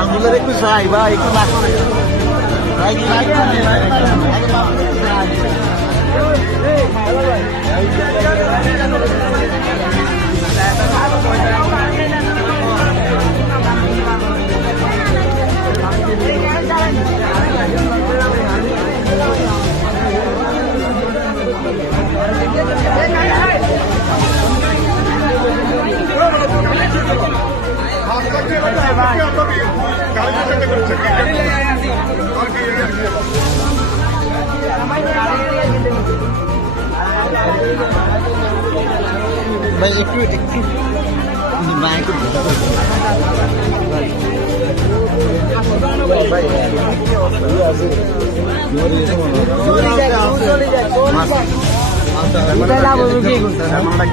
আঙুলের একটু চাই বা একটু না ভাই একটু একটু না একটু ভাই